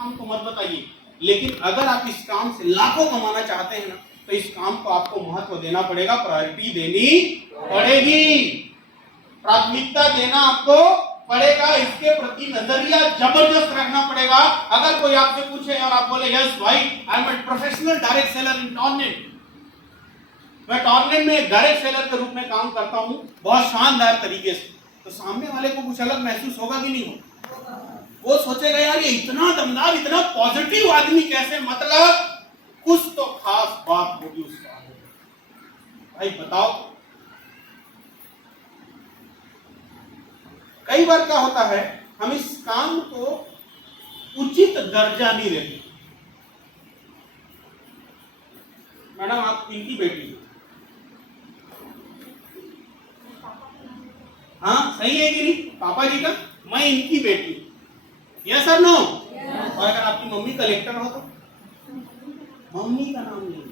काम को मत बताइए, लेकिन अगर आप इस काम से लाखों कमाना चाहते हैं ना, तो इस काम को आपको महत्व देना पड़ेगा, प्रायोरिटी देनी पड़ेगी, प्राथमिकता देना आपको पड़ेगा, इसके प्रति नजरिया जबरदस्त रखना पड़ेगा। अगर कोई आपसे पूछे और आप बोले यस भाई I am a professional direct seller in टॉर्नेट, मैं टॉर्नेट में डायरेक्ट सेलर के रूप में काम करता हूं बहुत शानदार तरीके से, तो सामने वाले को कुछ अलग महसूस होगा कि नहीं होगा? वो सोचेगा यार ये इतना दमदार, इतना पॉजिटिव आदमी कैसे, मतलब कुछ तो खास बात होगी उसका। भाई बताओ, कई बार क्या होता है, हम इस काम को उचित दर्जा नहीं देते। मैडम आप इनकी बेटी हो, हाँ सही है कि नहीं? पापा जी का, मैं इनकी बेटी हूं, यस सर नो? और अगर आपकी मम्मी कलेक्टर हो तो मम्मी का नाम नहीं,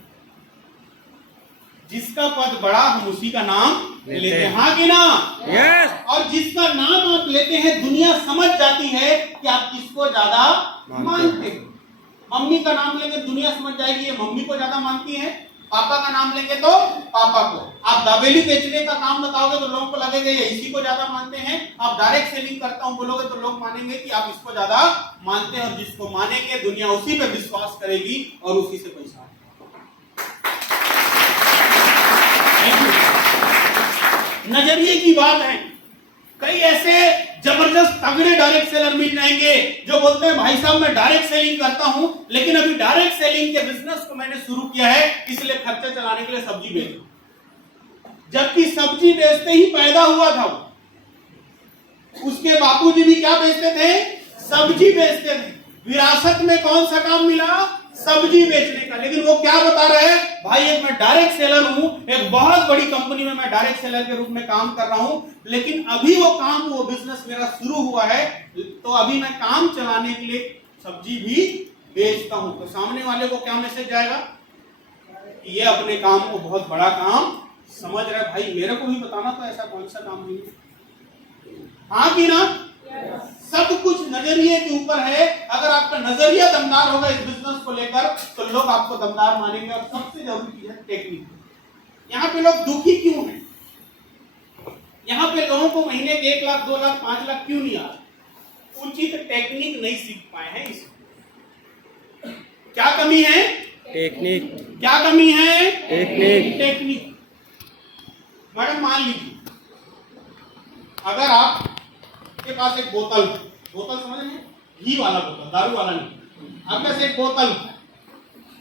जिसका पद बड़ा हम उसी का नाम लेते हैं, हाँ कि ना? यस। और जिसका नाम आप लेते हैं दुनिया समझ जाती है कि आप किसको ज्यादा मानते हो। मम्मी का नाम लेंगे दुनिया समझ जाएगी ये मम्मी को ज्यादा मानती है, पापा का नाम लेंगे तो पापा को। आप दाबेली बेचने का काम बताओगे तो लोगों को लगेगा ये इसी को ज्यादा मानते हैं। आप डायरेक्ट सेलिंग करता हूं बोलोगे तो लोग मानेंगे कि आप इसको ज्यादा मानते हैं, और जिसको मानेंगे दुनिया उसी पे विश्वास करेगी और उसी से पैसा। नजरिए की बात है। कई ऐसे जबरदस्त तगड़े डायरेक्ट सेलर मिल जाएंगे जो बोलते हैं भाई साहब मैं डायरेक्ट सेलिंग करता हूं, लेकिन अभी डायरेक्ट सेलिंग के बिजनेस को मैंने शुरू किया है इसलिए खर्चा चलाने के लिए सब्जी बेचूं, जबकि सब्जी बेचते ही पैदा हुआ था वो। उसके बापूजी भी क्या बेचते थे? सब्जी बेचते थे। विरासत में कौन सा काम मिला? सब्जी बेचने का। लेकिन वो क्या बता रहे हैं, भाई एक मैं डायरेक्ट सेलर हूं, एक बहुत बड़ी कंपनी में मैं डायरेक्ट सेलर के रूप में काम कर रहा हूं, लेकिन अभी वो बिजनेस मेरा शुरू हुआ है तो अभी मैं काम चलाने के लिए सब्जी भी बेचता हूं। तो सामने वाले को क्या मैसेज जाएगा? ये अपने काम को बहुत बड़ा काम समझ रहा है। भाई मेरे को भी बताना तो ऐसा कौन सा काम नहीं है, हाँ कि ना? सब कुछ नजरिए के ऊपर है। अगर आपका नजरिया दमदार होगा इस बिजनेस को लेकर तो लोग आपको दमदार मानेंगे। और सबसे जरूरी चीज है टेक्निक। यहाँ पे लोग दुखी क्यों हैं? यहाँ पे लोगों को महीने के 1 लाख 2 लाख 5 लाख क्यों नहीं आ रहा? उचित टेक्निक नहीं सीख पाए हैं। इसमें क्या कमी है? टेक्निक। क्या कमी है? टेक्निक। मैडम मान लीजिए अगर आप के पास एक बोतल समझ रहे हैं, घी वाला बोतल, दारू वाला नहीं, आपके पास एक बोतल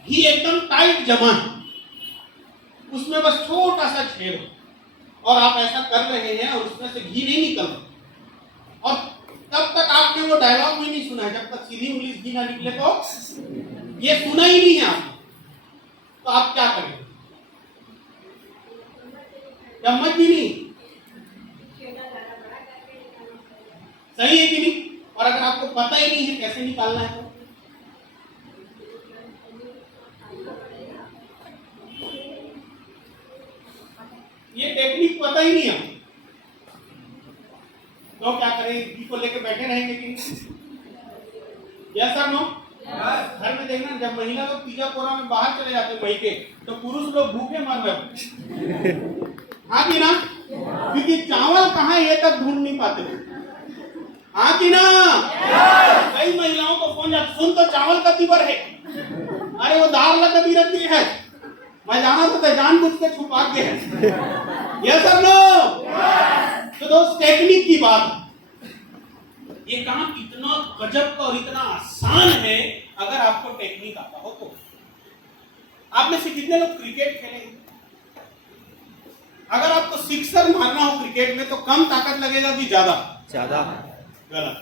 घी एकदम टाइट जमा है, उसमें बस छोटा सा छेद हो और आप ऐसा कर रहे हैं और उसमें से घी नहीं निकल रहा, और तब तक आपने वो डायलॉग भी नहीं सुना है, जब तक सीधी उंगली घी ना निकले तो ये सुना ही नहीं है आपने, तो आप क्या करेंगे? चम्मच भी नहीं, सही है कि नहीं? और अगर आपको पता ही नहीं है कैसे निकालना है तो ये टेक्निक पता ही नहीं है तो क्या करें? घी को लेकर बैठे रहेंगे कि यस सर नो? घर में देखना जब महिला लोग पिज्जा कोरा में बाहर चले जाते मई के तो पुरुष लोग भूखे मर रहे, हाँ कि ना? क्योंकि चावल कहाँ ये तक ढूंढ नहीं पाते, हाँ कि ना? कई महिलाओं को फोन जाता, सुन तो चावल का तीबर है, अरे वो दाल लगा दी रखी है, मैं जाना तो जानबूझ के छुपा के है, यस सर नो? तो दोस्त टेक्निक की बात, ये काम इतना गजब का और इतना आसान है अगर आपको टेक्निक आता हो तो। आप में से कितने लोग क्रिकेट खेलेंगे? अगर आपको सिक्सर मारना हो क्रिकेट में तो कम ताकत लगेगा कि ज्यादा? गलत।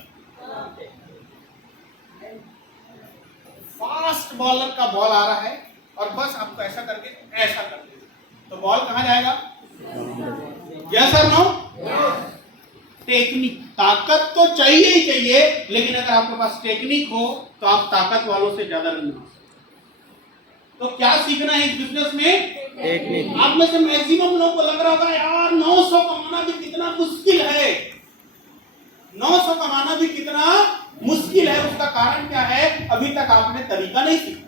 फास्ट बॉलर का बॉल आ रहा है और बस आपको ऐसा करके ऐसा कर दे तो बॉल कहां जाएगा? Yes sir no? टेक्निक, ताकत तो चाहिए ही चाहिए, लेकिन अगर आपके पास टेक्निक हो तो आप ताकत वालों से ज्यादा रन बना सकते। तो क्या सीखना है इस बिजनेस में? टेक्निक। आप में से मैक्सिमम लोगों को लग रहा होगा यार 900 कमाना भी कितना मुश्किल है, 900 कमाना भी कितना मुश्किल है उसका कारण क्या है? अभी तक आपने तरीका नहीं सीखा,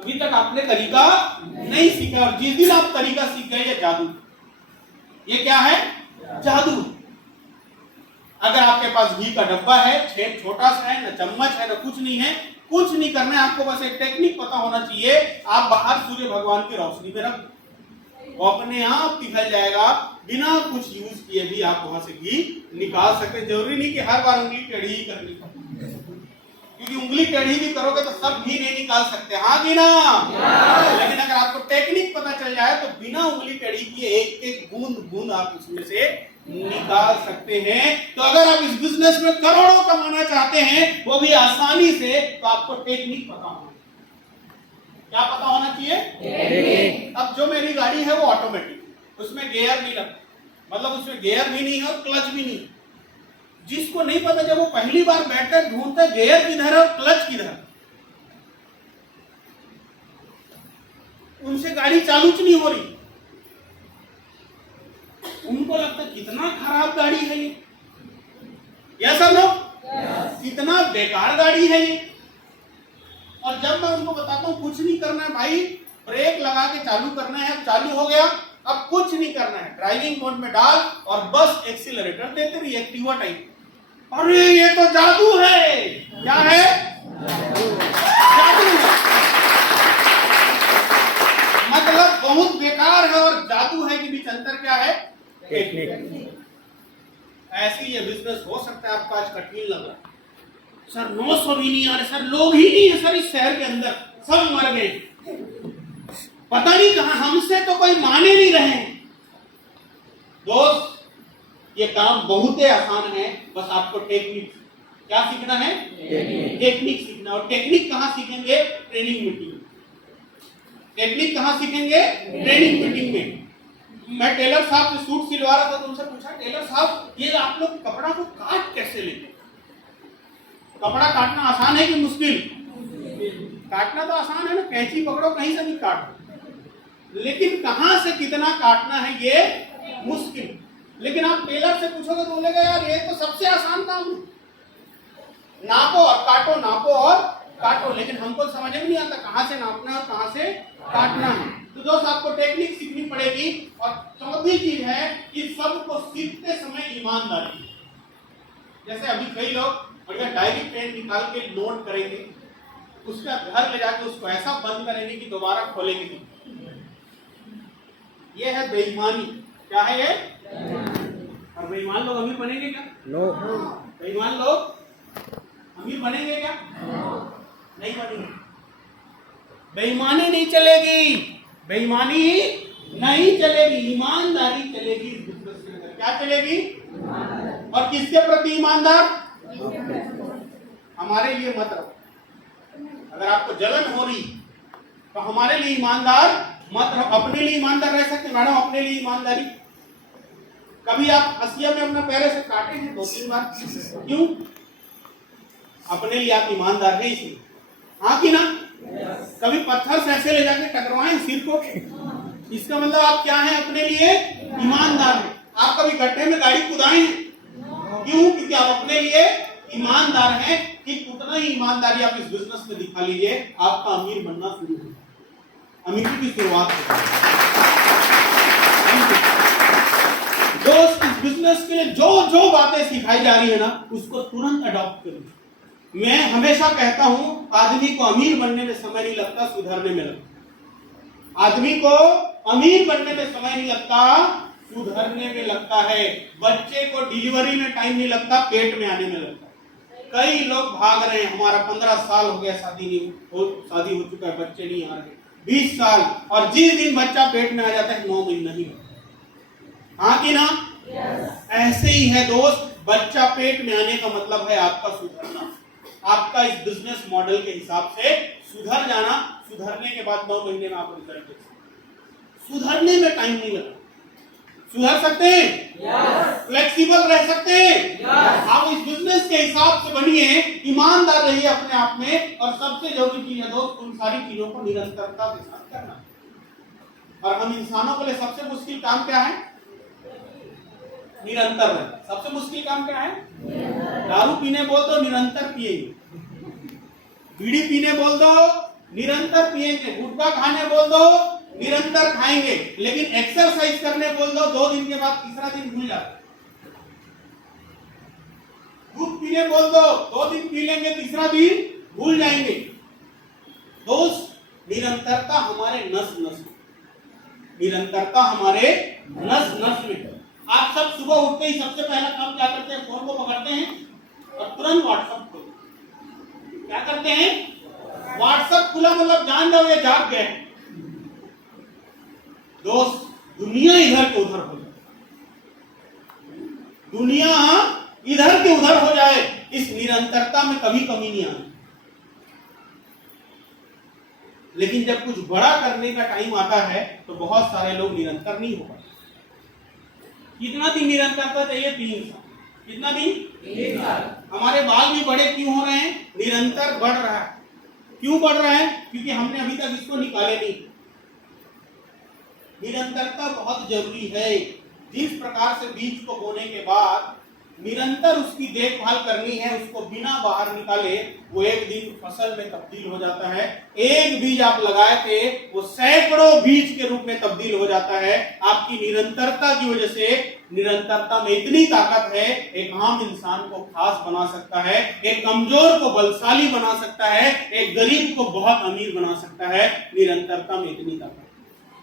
अभी तक आपने तरीका नहीं सीखा। और जिस दिन आप तरीका सीख गए, ये जादू, ये क्या है? जादू। अगर आपके पास घी का डब्बा है, छेद छोटा सा है, न चम्मच है, न कुछ नहीं है, कुछ नहीं करना है आपको, बस एक टेक्निक पता होना चाहिए। आप बाहर सूर्य भगवान की रोशनी में रख, वो अपने आप पिघल जाएगा, बिना कुछ यूज किए भी आप वहां से घी निकाल सकते हैं। जरूरी नहीं कि हर बार उंगली टेढ़ी ही करनी, क्योंकि उंगली टेढ़ी भी करोगे तो सब घी नहीं निकाल सकते, हाँ कि ना? लेकिन अगर आपको टेक्निक पता चल जाए तो बिना उंगली टेढ़ी किए एक एक बूंद बूंद आप उसमें से निकाल सकते हैं। तो अगर आप इस बिजनेस में करोड़ों कमाना चाहते हैं, वो भी आसानी से, तो आपको टेक्निक पता होना, क्या पता होना चाहिए? अब जो मेरी गाड़ी है वो ऑटोमेटिक, उसमें गियर नहीं लगता, मतलब उसमें गियर भी नहीं है और क्लच भी नहीं। जिसको नहीं पता, जब वो पहली बार बैठकर ढूंढता है गियर किधर है और क्लच किधर है, उनसे गाड़ी चालू नहीं हो रही, उनको लगता है कितना खराब गाड़ी है ये, यस और नो? कितना बेकार गाड़ी है ये। और जब मैं उनको बताता हूं कुछ नहीं करना है भाई, ब्रेक लगा के चालू करना है, अब चालू हो गया, अब कुछ नहीं करना है, ड्राइविंग मोड में डाल और बस एक्सीलरेटर देते रहिए, एक्टिवा टाइप। अरे ये तो जादू है। क्या है? जादू। मतलब बहुत बेकार है और जादू है के बीच अंतर क्या है? टेक्निक। ऐसे ये बिजनेस हो सकता है। आपका आज कठिन लग रहा है, सर 900 भी नहीं आ रहे, सर लोग ही नहीं है सर इस शहर के अंदर, सब मर गए, पता नहीं कहां, हमसे तो कोई माने नहीं रहे। दोस्त, ये काम बहुत ही आसान है, बस आपको टेक्निक क्या सीखना है? टेक्निक सीखना। और टेक्निक कहां सीखेंगे? Training meeting. टेक्निक कहां सीखेंगे? ट्रेनिंग मीटिंग में। मैं टेलर साहब से सूट सिलवा रहा था, तो उनसे पूछा, टेलर साहब ये आप लोग कपड़ा को काट कैसे लेते? कपड़ा काटना आसान है कि मुश्किल? काटना तो आसान है ना, कैंची पकड़ो कहीं से भी काटो, लेकिन कहां से कितना काटना है ये मुश्किल। लेकिन आप टेलर से पूछोगे तो बोलेगा यार ये तो सबसे आसान काम है, नापो और काटो, नापो और काटो। लेकिन हमको समझ में नहीं आता कहां से नापना है और कहां से काटना है। तो दोस्त, आपको टेक्निक सीखनी पड़ेगी। और चौथी चीज है कि सबको सीखते समय ईमानदारी। जैसे अभी कई लोग बढ़िया डायरी पेन निकाल के नोट करेंगे, उसका घर ले जाके उसको ऐसा बंद करेंगे कि दोबारा खोलेंगे नहीं। ये है बेईमानी। क्या है ये? और बेईमान लोग अमीर बनेंगे क्या? नो। बेईमान लोग अमीर बनेंगे क्या? नहीं बनेंगे। बेईमानी नहीं चलेगी, बेईमानी नहीं चलेगी, ईमानदारी चलेगी इस बिजनेस के अंदर। क्या चलेगी? और किसके प्रति ईमानदार? हमारे लिए मत रहो। अगर आपको जलन हो रही तो हमारे लिए ईमानदार मत रहो। अपने लिए ईमानदार रह सकते मैडम, अपने लिए ईमानदारी। कभी आप हसिया में अपने पैरे से काटे हैं 2-3 बार? क्यों? अपने लिए आप ईमानदार है इसलिए, हाँ कि ना? कभी पत्थर से ऐसे ले जाके टकराएं सिर को, इसका मतलब आप क्या हैं? अपने लिए ईमानदार हैं। आप कभी गड्ढे में गाड़ी कुदाए हैं? क्यों? क्योंकि आप अपने लिए ईमानदार हैं। ठीक उतना ही ईमानदारी आप इस बिजनेस में दिखा लीजिए, आपका अमीर बनना शुरू हो, अमीरी की शुरुआत हो। दोस्त, इस बिजनेस के लिए जो जो बातें सिखाई जा रही है ना, उसको तुरंत अडॉप्ट करो। मैं हमेशा कहता हूं, आदमी को अमीर बनने में समय नहीं लगता, सुधरने में लगता। आदमी को अमीर बनने में समय नहीं लगता, सुधरने में लगता है। बच्चे को डिलीवरी में टाइम नहीं लगता, पेट में आने में लगता। कई लोग भाग रहे हैं, हमारा 15 साल हो गया शादी हो चुका है, बच्चे नहीं आ रहे, 20 साल, और जिस दिन बच्चा पेट में आ जाता है 9 महीना ही होता। हाँ कि ना? ऐसे ही है दोस्त, बच्चा पेट में आने का मतलब है आपका सुधरना, आपका इस बिजनेस मॉडल के हिसाब से सुधर जाना। सुधरने के बाद 9 महीने में आप रिजल्ट देख सकते। सुधरने में टाइम नहीं लगता। सुधर सकते हैं, फ्लेक्सिबल रह सकते हैं। आप इस बिजनेस के हिसाब से बनिए, ईमानदार रहिए अपने आप में। और सबसे जरूरी चीज है दोस्त, उन सारी चीजों को निरंतरता के साथ करना। और हम इंसानों के लिए सबसे मुश्किल काम क्या है? निरंतर रहे। सबसे मुश्किल काम क्या है? दारू पीने बोल दो, निरंतर पिएंगे। बीड़ी पीने बोल दो, निरंतर पिएंगे। गुटखा खाने बोल दो, निरंतर खाएंगे। लेकिन एक्सरसाइज करने बोल दो, 2 दिन के बाद तीसरा दिन भूल जाते। दूध पीने बोल दो, 2 दिन पी लेंगे, तीसरा दिन भूल जाएंगे। दोस्त, निरंतरता हमारे नस नस में, निरंतरता हमारे नस नस में। आप सब सुबह उठते ही सबसे पहला काम क्या करते हैं? फोन को पकड़ते हैं और तुरंत व्हाट्सएप खोलते। क्या करते हैं? व्हाट्सएप खुला मतलब जान जाओ ये जाग गए। दोस्त, दुनिया इधर के उधर हो जाए, दुनिया इधर के उधर हो जाए, इस निरंतरता में कभी कमी नहीं आती। लेकिन जब कुछ बड़ा करने का टाइम आता है तो बहुत सारे लोग निरंतर नहीं हो पाते। कितना दिन निरंतरता चाहिए? 3 साल। कितना दिन? 3 साल। हमारे बाल भी बड़े क्यों हो रहे हैं? निरंतर बढ़ रहा है। क्यों बढ़ रहा है? क्योंकि हमने अभी तक इसको निकाले नहीं। निरंतरता बहुत जरूरी है। जिस प्रकार से बीज को बोने के बाद निरंतर उसकी देखभाल करनी है, उसको बिना बाहर निकाले, वो एक दिन फसल में तब्दील हो जाता है। एक बीज आप लगाए थे, वो सैकड़ों बीज के रूप में तब्दील हो जाता है। आपकी निरंतरता की वजह से, निरंतरता में इतनी ताकत है, एक आम इंसान को खास बना सकता है, एक कमजोर को बलशाली बना सकता है, एक गरीब को बहुत अमीर बना सकता है। निरंतरता में इतनी ताकत।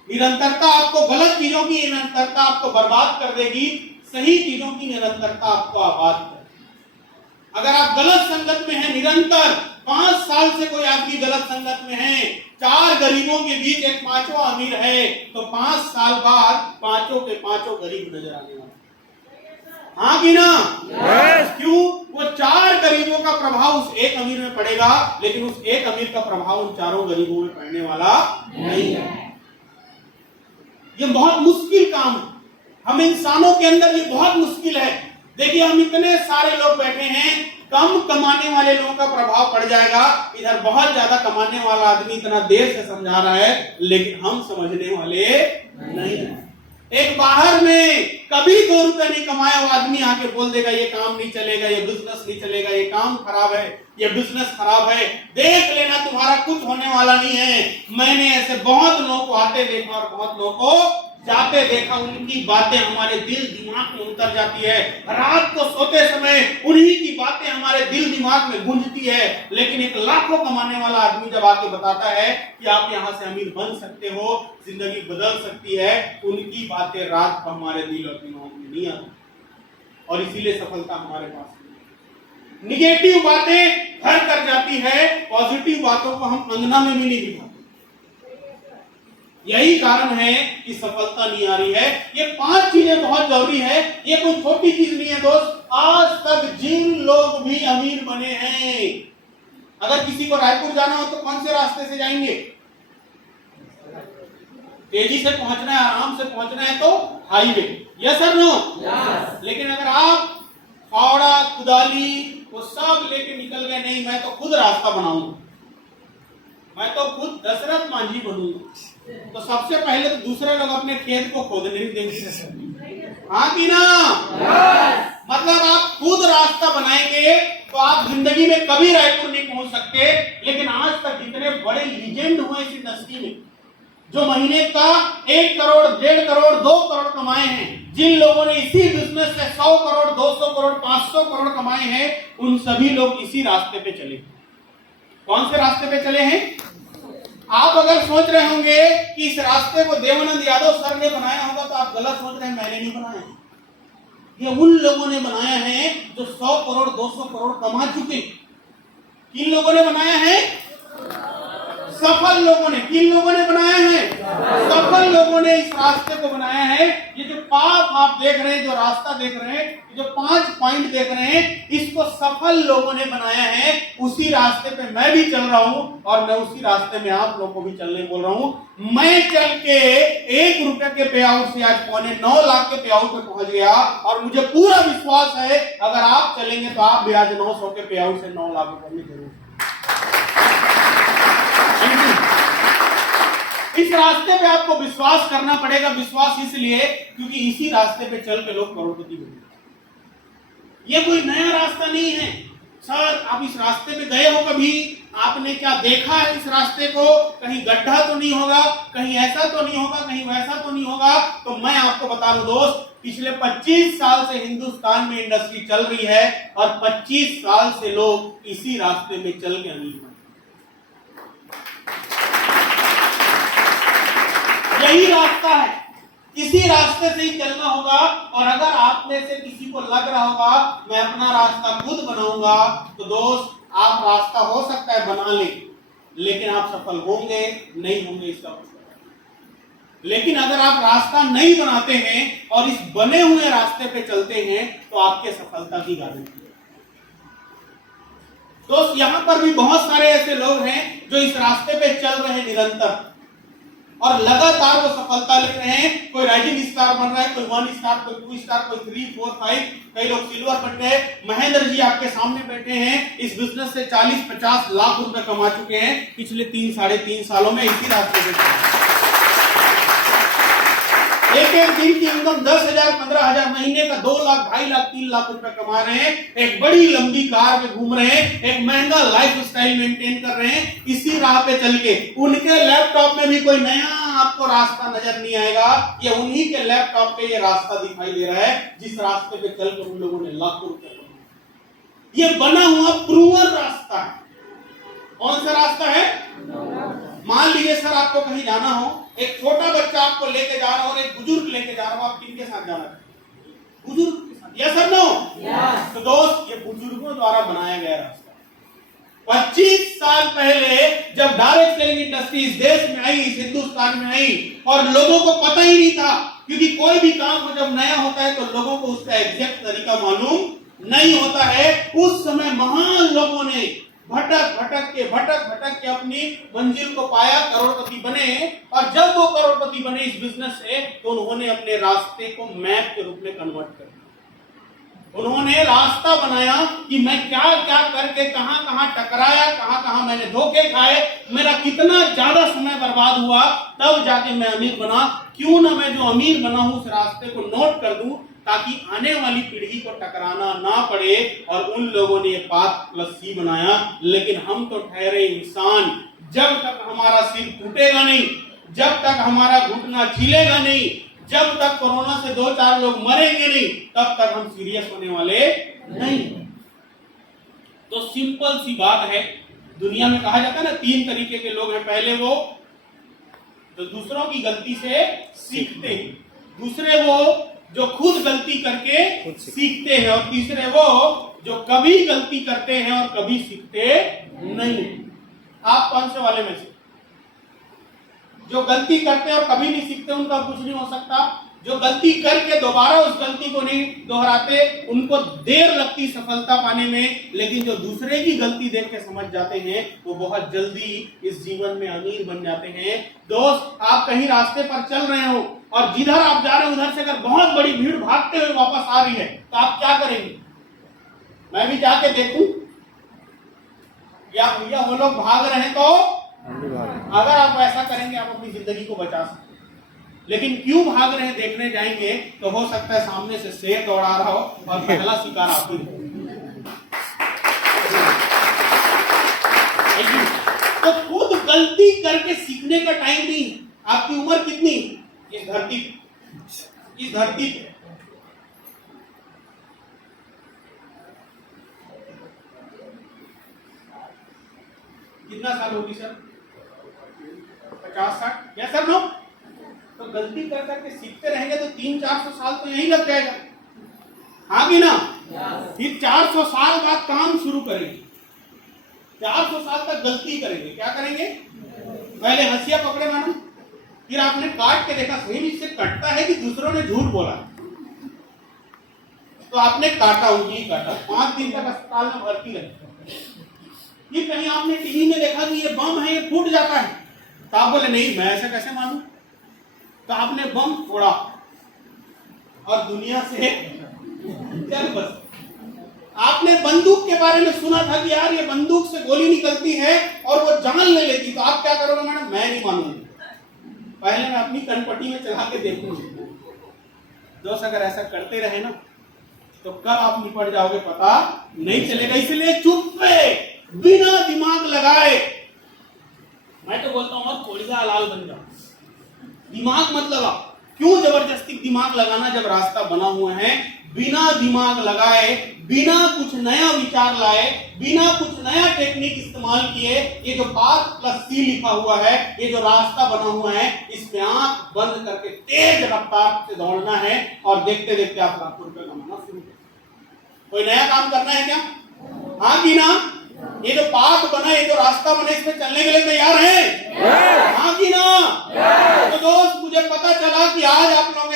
निरंतरता आपको, गलत चीजों की निरंतरता आपको बर्बाद कर देगी, सही चीजों की निरंतरता आपको आबाद कर। अगर आप गलत संगत में हैं, निरंतर 5 साल से कोई आदमी गलत संगत में है, 4 गरीबों के बीच एक 5वां अमीर है, तो 5 साल बाद 5 के 5 गरीब नजर आने वाले। हाँ कि ना? Yes. क्यों? वो 4 गरीबों का प्रभाव उस एक अमीर में पड़ेगा, लेकिन उस एक अमीर का प्रभाव उन 4 गरीबों में पड़ने वाला नहीं है। ये बहुत मुश्किल काम है। हम इंसानों के अंदर ये बहुत मुश्किल है। देखिए, हम इतने सारे लोग बैठे हैं, कम कमाने वाले लोगों का प्रभाव पड़ जाएगा। इधर बहुत ज्यादा कमाने वाला आदमी इतना देर से समझा रहा है, लेकिन हम समझने वाले नहीं है। एक बाहर में कभी 2 रुपए नहीं कमाया हुआ आदमी आके बोल देगा ये काम नहीं चलेगा, ये बिजनेस नहीं चलेगा, ये काम खराब है, ये बिजनेस खराब है, देख लेना तुम्हारा कुछ होने वाला नहीं है। मैंने ऐसे बहुत लोगों को आते देखा और बहुत लोगों को जाते देखा। उनकी बातें हमारे दिल दिमाग में उतर जाती है। रात को सोते समय उन्हीं की बातें हमारे दिल दिमाग में गूंजती है। लेकिन एक लाखों कमाने वाला आदमी जब आके बताता है कि आप यहाँ से अमीर बन सकते हो, जिंदगी बदल सकती है, उनकी बातें रात को हमारे दिल और दिमाग में नहीं आती, और इसीलिए सफलता हमारे पास नहीं। निगेटिव बातें घर कर जाती है, पॉजिटिव बातों को हम अंगना में भी नहीं दिखाते। यही कारण है कि सफलता नहीं आ रही है। ये 5 चीजें बहुत जरूरी है। ये कोई छोटी चीज नहीं है दोस्त। आज तक जिन लोग भी अमीर बने हैं, अगर किसी को रायपुर जाना हो तो कौन से रास्ते से जाएंगे? तेजी से पहुंचना है, आराम से पहुंचना है तो हाईवे। यस और नो? लेकिन अगर आप फावड़ा, कुदाली वो सब लेके निकल गए, नहीं मैं तो खुद रास्ता बनाऊंगा, मैं तो खुद दशरथ मांझी बनूंगा, तो सबसे पहले तो दूसरे लोग अपने खेत को खोदने नहीं देंगे। हाँ कि ना? मतलब आप खुद रास्ता बनाएंगे तो आप जिंदगी में कभी रायपुर नहीं पहुंच सकते। लेकिन आज तक जितने बड़े लीजेंड हुए इस इंडस्ट्री में, जो महीने का 1 करोड़, 1.5 करोड़, 2 करोड़ कमाए हैं, जिन लोगों ने इसी बिजनेस से 100 करोड़, 200 करोड़, 500 करोड़ कमाए हैं, उन सभी लोग इसी रास्ते पे चले। कौन से रास्ते पे चले हैं? आप अगर सोच रहे होंगे कि इस रास्ते को देवानंद यादव सर ने बनाया होगा, तो आप गलत सोच रहे हैं। मैंने नहीं बनाया, ये उन लोगों ने बनाया है जो 100 करोड़ 200 करोड़ कमा चुके। किन लोगों ने बनाया है? सफल लोगों ने। किन लोगों ने बनाया है? सफल लोगों ने इस रास्ते को बनाया है। ये जो पाथ आप देख रहे हैं, जो रास्ता देख रहे हैं, जो 5 पॉइंट देख रहे हैं, इसको सफल लोगों ने बनाया है। उसी रास्ते पे मैं भी चल रहा हूं, और मैं उसी रास्ते में आप लोगों को भी चलने बोल रहा हूं। मैं चल के 1 रुपए के पे आउट से आज 9.25 लाख के पे आउट पे पहुंच गया, और मुझे पूरा विश्वास है अगर आप चलेंगे तो आप भी आज 900 के पे आउट से 9 लाख रुपए में जरूर। इस रास्ते पे आपको विश्वास करना पड़ेगा। विश्वास इसलिए क्योंकि इसी रास्ते पे चल के लोग करोड़पति बने। ये कोई नया रास्ता नहीं है। सर आप इस रास्ते पे गए हो, कभी आपने क्या देखा है इस रास्ते को? कहीं गड्ढा तो नहीं होगा, कहीं ऐसा तो नहीं होगा, कहीं वैसा तो नहीं होगा। तो मैं आपको बता दूं दोस्त, पिछले 25 साल से हिंदुस्तान में इंडस्ट्री चल रही है और 25 साल से लोग इसी रास्ते में चल के अमीर बने। यही रास्ता है, इसी रास्ते से ही चलना होगा। और अगर आप में से किसी को लग रहा होगा मैं अपना रास्ता खुद बनाऊंगा, तो दोस्त आप रास्ता हो सकता है बना लें, लेकिन आप सफल होंगे नहीं होंगे इसका कुछ पता नहीं। लेकिन अगर आप रास्ता नहीं बनाते हैं और इस बने हुए रास्ते पे चलते हैं तो आपके सफलता की गारंटी है। दोस्त यहां पर भी बहुत सारे ऐसे लोग हैं जो इस रास्ते पे चल रहे हैं निरंतर और लगातार वो सफलता ले रहे हैं। कोई राइजिंग स्टार बन रहा है, कोई 1 स्टार, कोई 2 स्टार, कोई 3, 4, 5, कई लोग सिल्वर बन गए। महेंद्र जी आपके सामने बैठे हैं, इस बिजनेस से 40-50 लाख रुपए कमा चुके हैं पिछले 3-3.5 सालों में इसी रास्ते पे। एक दिन की इनकम 10,000, 15,000, महीने का 2 लाख, 2.5 लाख, 3 लाख रुपए कमा रहे हैं। एक बड़ी लंबी कार में घूम रहे हैं, एक महंगा लाइफ स्टाइल मेंटेन कर रहे हैं इसी राह पे चल के। उनके लैपटॉप में भी कोई नया आपको रास्ता नजर नहीं आएगा, ये उन्हीं के लैपटॉप पे ये रास्ता दिखाई दे रहा है जिस रास्ते पे चलकर उन लोगों ने लाखों रुपए कमाए। ये बना हुआ प्रूवन रास्ता है। कौन सा रास्ता है? मान लीजिए सर आपको कहीं जाना हो, एक छोटा बच्चा आपको लेके जा रहा हो और एक बुजुर्ग लेके जा रहा हो, आप किनके साथ जाना चाहते? बुजुर्ग के साथ। Yes sir no? तो दोस्त ये बुजुर्गों द्वारा बनाया गया रास्ता। 25 साल पहले जब डायरेक्ट सेलिंग इंडस्ट्री इस देश में आई, इस हिंदुस्तान में आई और लोगों को पता ही नहीं था, क्योंकि कोई भी काम जब नया होता है तो लोगों को उसका एग्जैक्ट तरीका मालूम नहीं होता है। उस समय महान लोगों ने भटक भटक के अपनी मंजिल को पाया, करोड़पति बने। और जब वो करोड़पति बने इस बिजनेस से, तो उन्होंने अपने रास्ते को मैप के रूप में कन्वर्ट कर दिया। उन्होंने रास्ता बनाया कि मैं क्या क्या करके कहां टकराया, कहां मैंने धोखे खाए, मेरा कितना ज्यादा समय बर्बाद हुआ, तब जाके मैं अमीर बना। क्यों ना मैं जो अमीर बना हूं उस रास्ते को नोट कर दूं, ताकि आने वाली पीढ़ी को टकराना ना पड़े। और उन लोगों ने पाथ+C बनाया। लेकिन हम तो ठहरे इंसान, जब तक हमारा सिर टूटेगा नहीं, जब तक हमारा घुटना छिलेगा नहीं, जब तक कोरोना से 2-4 लोग मरेंगे नहीं, तब तक हम सीरियस होने वाले नहीं। तो सिंपल सी बात है, दुनिया में कहा जाता है ना 3 तरीके के लोग हैं। पहले वो जो दूसरों की गलती से सीखते हैं, दूसरे वो जो खुद गलती करके सीखते हैं, और तीसरे वो जो कभी गलती करते हैं और कभी सीखते नहीं। आप कौन से वाले में से? जो गलती करते हैं और कभी नहीं सीखते उनका कुछ नहीं हो सकता। जो गलती करके दोबारा उस गलती को नहीं दोहराते उनको देर लगती सफलता पाने में, लेकिन जो दूसरे की गलती देख के समझ जाते हैं वो बहुत जल्दी इस जीवन में अमीर बन जाते हैं। दोस्त आप कहीं रास्ते पर चल रहे हो और जिधर आप जा रहे हो उधर से अगर बहुत बड़ी भीड़ भागते हुए वापस आ रही है तो आप क्या करेंगे? मैं भी जाके देखूं या भैया वो लोग भाग रहे हैं, तो अगर आप ऐसा करेंगे आप अपनी जिंदगी को बचा सकते। लेकिन क्यों भाग रहे हैं देखने जाएंगे तो हो सकता है सामने से शेर दौड़ा रहा हो और पहला शिकार आप ही हो। तो खुद गलती करके सीखने का टाइम नहीं। आपकी उम्र कितनी इस धरती पे? कितना साल होगी सर? 50-60? या सर नो? तो गलती कर करके सीखते रहेंगे तो 300-400 साल तो यही लग जाएगा। हाँ कि ना? फिर 400 साल बाद काम शुरू करेंगे, 400 साल तक गलती करेंगे। क्या करेंगे? पहले हंसिया पकड़े मानो, फिर आपने काट के देखा सही इससे कटता है कि दूसरों ने झूठ बोला, तो आपने काटा, उंगली काटा, 5 दिन तक अस्पताल में भर्ती रहे। फिर कहीं आपने टीवी में देखा कि ये बम है, ये फूट जाता है, तो आप बोले नहीं मैं ऐसा कैसे मानूं, तो आपने बम फोड़ा और दुनिया से चल बस। आपने बंदूक के बारे में सुना था कि यार ये बंदूक से गोली निकलती है और वो जान ले लेती, तो आप क्या करोगे? मैडम मैं नहीं मानूंगी। पहले मैं अपनी कनपट्टी में चला के देखूंगा। दोस्त अगर ऐसा करते रहे ना तो कब आप निपट जाओगे पता नहीं चलेगा। इसलिए चुप पे बिना दिमाग लगाए, मैं तो बोलता हूं और कोड़िया लाल बन जाओ, दिमाग मत लगा। क्यों जबरदस्ती दिमाग लगाना जब रास्ता बना हुआ है। बिना दिमाग लगाए, बिना कुछ नया विचार लाए, बिना कुछ नया टेक्निक इस्तेमाल किए, ये जो R+C लिखा हुआ है, ये जो रास्ता बना हुआ है, इसमें आंख बंद करके तेज रफ्तार से दौड़ना है और देखते देखते आप लाखों रुपए कमाना शुरू कर। कोई नया काम करना है क्या? हाँ कि ना? ये जो पाथ बना, ये जो रास्ता बना, इसमें चलने के लिए तैयार हैं? हाँ कि ना? तो दोस्त मुझे पता चला कि आज आप लोग